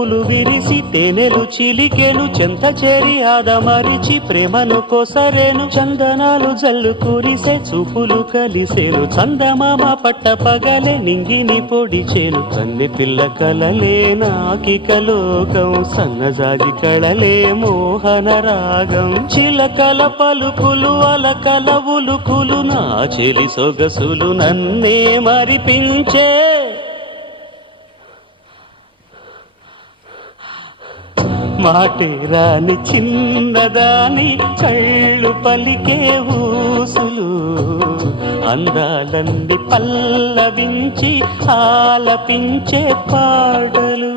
పువ్వులు విరిసి తేనెలు చిలికెను చెంత చేరి ఆదమరిచి ప్రేమను కొసరేను చందనాలు జల్లు కురిసే చూపులు కలిసేను చందమామ పట్ట పగలే నింగిని పొడిచేను కన్నె పిల్ల కలలే నాకిక లోకం సన్నజాజి కళలే మోహన రాగం చిలకల పలుకులు అలకల ఉలుకులు నా చెలి సొగసులు నన్నే మరిపించే మాటే రాని చిన్నదాని కళ్ళు పలికే ఊసులు అందాలన్నీ పల్లవించి ఆలపించే పాటలు